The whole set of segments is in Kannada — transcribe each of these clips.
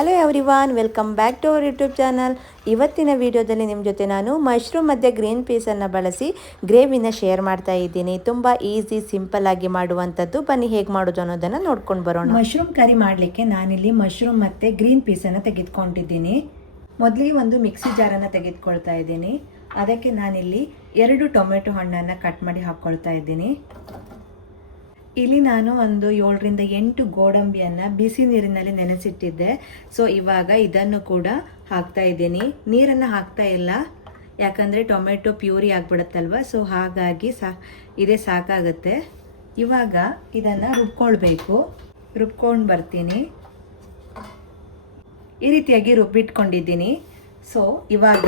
Hello everyone, welcome back to our YouTube channel. ಇವತ್ತಿನ ವಿಡಿಯೋದಲ್ಲಿ ನಿಮ್ಮ ಜೊತೆ ನಾನು ಮಶ್ರೂಮ್ ಮತ್ತು ಗ್ರೀನ್ ಪೀಸನ್ನು ಬಳಸಿ ಗ್ರೇವಿನ ಶೇರ್ ಮಾಡ್ತಾ ಇದ್ದೀನಿ. ತುಂಬ ಈಸಿ, ಸಿಂಪಲ್ ಆಗಿ ಮಾಡುವಂಥದ್ದು. ಬನ್ನಿ ಹೇಗೆ ಮಾಡೋದು ಅನ್ನೋದನ್ನು ನೋಡ್ಕೊಂಡು ಬರೋಣ. ಮಶ್ರೂಮ್ ಕರಿ ಮಾಡಲಿಕ್ಕೆ ನಾನಿಲ್ಲಿ ಮಶ್ರೂಮ್ ಮತ್ತು ಗ್ರೀನ್ ಪೀಸನ್ನು ತೆಗೆದುಕೊಂಡಿದ್ದೀನಿ. ಮೊದಲಿಗೆ ಒಂದು ಮಿಕ್ಸಿ ಜಾರನ್ನು ತೆಗೆದುಕೊಳ್ತಾ ಇದ್ದೀನಿ. ಅದಕ್ಕೆ ನಾನಿಲ್ಲಿ 2 ಟೊಮೆಟೊ ಹಣ್ಣನ್ನು ಕಟ್ ಮಾಡಿ ಹಾಕ್ಕೊಳ್ತಾ ಇದ್ದೀನಿ. ಇಲ್ಲಿ ನಾನು ಒಂದು 7 ರಿಂದ 8 ಗೋಡಂಬಿಯನ್ನು ಬಿಸಿ ನೀರಿನಲ್ಲಿ ನೆನೆಸಿಟ್ಟಿದ್ದೆ. ಸೊ ಇವಾಗ ಇದನ್ನು ಕೂಡ ಹಾಕ್ತಾ ಇದ್ದೀನಿ. ನೀರನ್ನು ಹಾಕ್ತಾ ಇಲ್ಲ, ಯಾಕಂದರೆ ಟೊಮೆಟೊ ಪ್ಯೂರಿ ಆಗಿಬಿಡುತ್ತಲ್ವ. ಸೊ ಹಾಗಾಗಿ ಇದೇ ಸಾಕಾಗುತ್ತೆ. ಇವಾಗ ಇದನ್ನು ರುಬ್ಕೊಳ್ಬೇಕು. ರುಬ್ಕೊಂಡು ಬರ್ತೀನಿ. ಈ ರೀತಿಯಾಗಿ ರುಬ್ಬಿಟ್ಕೊಂಡಿದ್ದೀನಿ. ಸೊ ಇವಾಗ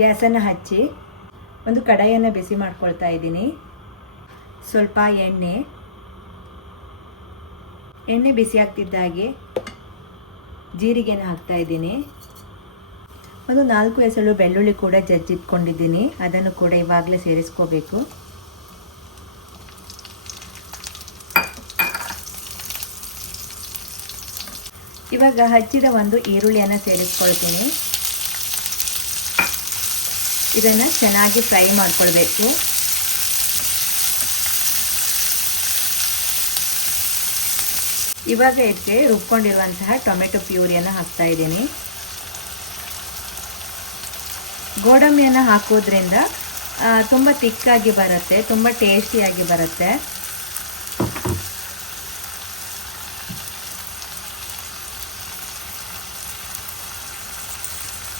ಗ್ಯಾಸನ್ನು ಹಚ್ಚಿ ಒಂದು ಕಡಾಯಿಯನ್ನು ಬಿಸಿ ಮಾಡ್ಕೊಳ್ತಾ ಇದ್ದೀನಿ. ಸ್ವಲ್ಪ ಎಣ್ಣೆ ಬಿಸಿ ಆಗ್ತಿದ್ದಾಗೆ ಜೀರಿಗೆನ ಹಾಕ್ತಾ ಇದ್ದೀನಿ. ಒಂದು 4 ಎಸಳು ಬೆಳ್ಳುಳ್ಳಿ ಕೂಡ ಜಜ್ಜಿಟ್ಕೊಂಡಿದ್ದೀನಿ. ಅದನ್ನು ಕೂಡ ಇವಾಗಲೇ ಸೇರಿಸ್ಕೋಬೇಕು. ಇವಾಗ ಹಚ್ಚಿದ ಒಂದು ಈರುಳ್ಳಿಯನ್ನು ಸೇರಿಸ್ಕೊಳ್ತೀನಿ. ಇದನ್ನು ಚೆನ್ನಾಗಿ ಫ್ರೈ ಮಾಡ್ಕೊಳ್ಬೇಕು. ಇವಾಗ ಇದಕ್ಕೆ ರುಬ್ಕೊಂಡಿರುವಂತಹ ಟೊಮೆಟೊ ಪ್ಯೂರಿಯನ್ನು ಹಾಕ್ತಾ ಇದ್ದೀನಿ. ಗೋಡಂಬಿಯನ್ನು ಹಾಕೋದ್ರಿಂದ ತುಂಬ ತಿಕ್ಕಾಗಿ ಬರುತ್ತೆ, ತುಂಬ ಟೇಸ್ಟಿಯಾಗಿ ಬರುತ್ತೆ.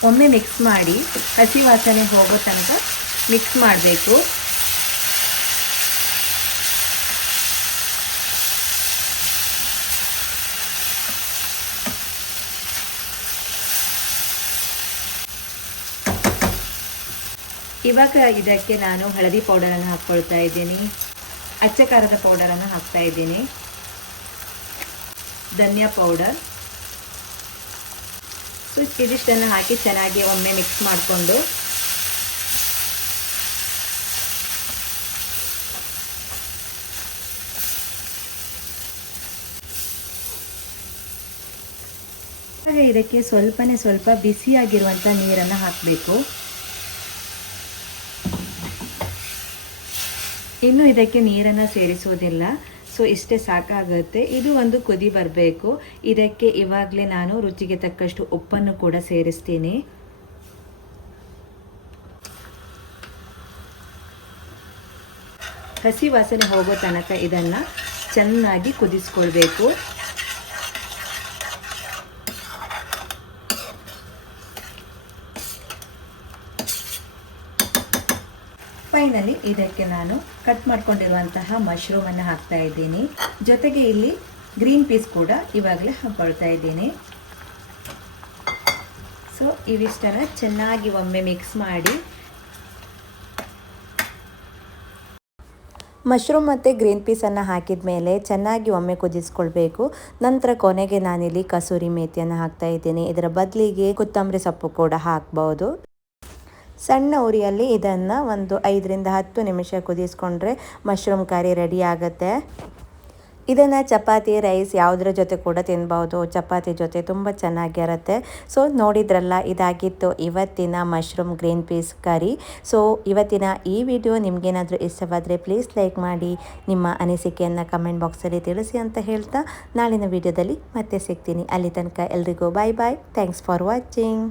ಒಮ್ಮೆ ಮಿಕ್ಸ್ ಮಾಡಿ ಹಸಿ ವಾಸನೆ ಹೋಗೋ ತನಕ ಮಿಕ್ಸ್ ಮಾಡಬೇಕು. ಇವಾಗ ಇದಕ್ಕೆ ನಾನು ಹಳದಿ ಪೌಡರನ್ನು ಹಾಕ್ಕೊಳ್ತಾ ಇದ್ದೀನಿ. ಅಚ್ಚ ಖಾರದ ಪೌಡರನ್ನು ಹಾಕ್ತಾ ಇದ್ದೀನಿ. ಧನಿಯಾ ಪೌಡರ್. ಇದಿಷ್ಟನ್ನು ಹಾಕಿ ಚೆನ್ನಾಗಿ ಒಮ್ಮೆ ಮಿಕ್ಸ್ ಮಾಡಿಕೊಂಡು ಇದಕ್ಕೆ ಸ್ವಲ್ಪ ಬಿಸಿಯಾಗಿರುವಂಥ ನೀರನ್ನು ಹಾಕಬೇಕು. ಇನ್ನು ಇದಕ್ಕೆ ನೀರನ್ನು ಸೇರಿಸೋದಿಲ್ಲ. ಸೊ ಇಷ್ಟೇ ಸಾಕಾಗುತ್ತೆ. ಇದು ಒಂದು ಕುದಿ ಬರಬೇಕು. ಇದಕ್ಕೆ ಇವಾಗಲೇ ನಾನು ರುಚಿಗೆ ತಕ್ಕಷ್ಟು ಉಪ್ಪನ್ನು ಕೂಡ ಸೇರಿಸ್ತೀನಿ. ಹಸಿ ವಾಸನೆ ಹೋಗೋ ತನಕ ಇದನ್ನು ಚೆನ್ನಾಗಿ ಕುದಿಸ್ಕೊಳ್ಬೇಕು. ಫೈನಲಿ ಇದಕ್ಕೆ ನಾನು ಕಟ್ ಮಾಡ್ಕೊಂಡಿರುವಂತಹ ಮಶ್ರೂಮನ್ನು ಹಾಕ್ತಾ ಇದ್ದೀನಿ. ಜೊತೆಗೆ ಇಲ್ಲಿ ಗ್ರೀನ್ ಪೀಸ್ ಕೂಡ ಇವಾಗಲೇ ಹಾಕ್ಕೊಳ್ತಾ ಇದ್ದೀನಿ. ಸೊ ಇವಿಷ್ಟನ್ನು ಚೆನ್ನಾಗಿ ಒಮ್ಮೆ ಮಿಕ್ಸ್ ಮಾಡಿ ಮಶ್ರೂಮ್ ಮತ್ತು ಗ್ರೀನ್ ಪೀಸನ್ನು ಹಾಕಿದ ಮೇಲೆ ಚೆನ್ನಾಗಿ ಒಮ್ಮೆ ಕುದಿಸ್ಕೊಳ್ಬೇಕು. ನಂತರ ಕೊನೆಗೆ ನಾನಿಲ್ಲಿ ಕಸೂರಿ ಮೇಥಿಯನ್ನು ಹಾಕ್ತಾ ಇದ್ದೀನಿ. ಇದರ ಬದಲಿಗೆ ಕೊತ್ತಂಬರಿ ಸೊಪ್ಪು ಕೂಡ ಹಾಕ್ಬೋದು. ಸಣ್ಣ ಉರಿಯಲ್ಲಿ ಇದನ್ನು ಒಂದು 5 ರಿಂದ 10 ನಿಮಿಷ ಕುದಿಸ್ಕೊಂಡ್ರೆ ಮಶ್ರೂಮ್ ಕರಿ ರೆಡಿ ಆಗುತ್ತೆ. ಇದನ್ನು ಚಪಾತಿ, ರೈಸ್ ಯಾವುದರ ಜೊತೆ ಕೂಡ ತಿನ್ಬೋದು. ಚಪಾತಿ ಜೊತೆ ತುಂಬ ಚೆನ್ನಾಗಿರುತ್ತೆ. ಸೊ ನೋಡಿದ್ರಲ್ಲ, ಇದಾಗಿತ್ತು ಇವತ್ತಿನ ಮಶ್ರೂಮ್ ಗ್ರೀನ್ ಪೀಸ್ ಕರಿ. ಸೊ ಇವತ್ತಿನ ಈ ವಿಡಿಯೋ ನಿಮಗೇನಾದರೂ ಇಷ್ಟವಾದರೆ ಪ್ಲೀಸ್ ಲೈಕ್ ಮಾಡಿ, ನಿಮ್ಮ ಅನಿಸಿಕೆಯನ್ನು ಕಮೆಂಟ್ ಬಾಕ್ಸಲ್ಲಿ ತಿಳಿಸಿ ಅಂತ ಹೇಳ್ತಾ ನಾಳಿನ ವಿಡಿಯೋದಲ್ಲಿ ಮತ್ತೆ ಸಿಗ್ತೀನಿ. ಅಲ್ಲಿ ತನಕ ಎಲ್ರಿಗೂ ಬಾಯ್. Thanks for watching.